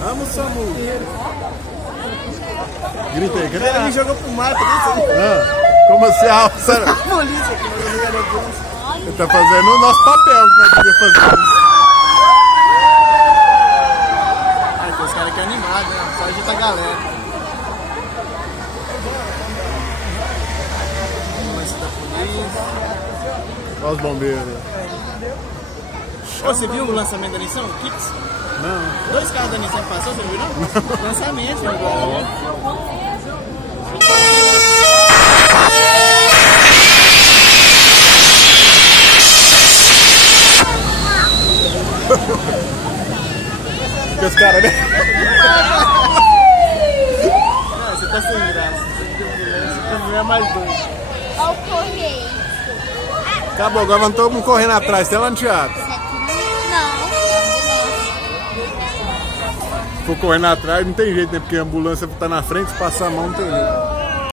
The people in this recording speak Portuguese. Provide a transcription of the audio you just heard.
Vamos, Samu. Grita aí, cadê? Ele me jogou pro mato. Como assim? A Polícia aqui, mas eu não polícia. ele tá fazendo o nosso papel que nós devia fazer. Ai, tem os caras aqui animados, né? Só agita a galera. Olha os bombeiros. Ô, você viu o lançamento da Nissan? Kicks? Não. 2 carros da Nissan que passou, você viu não? Lançamento, igual. Os caras, né? Você tá sem graça. Você não é mais doido. Olha o correio. Acabou, agora vamos todo mundo correndo atrás, até lá no teatro. Não. Se for correndo atrás, não tem jeito, né? Porque a ambulância tá na frente, se passar a mão, não tem jeito.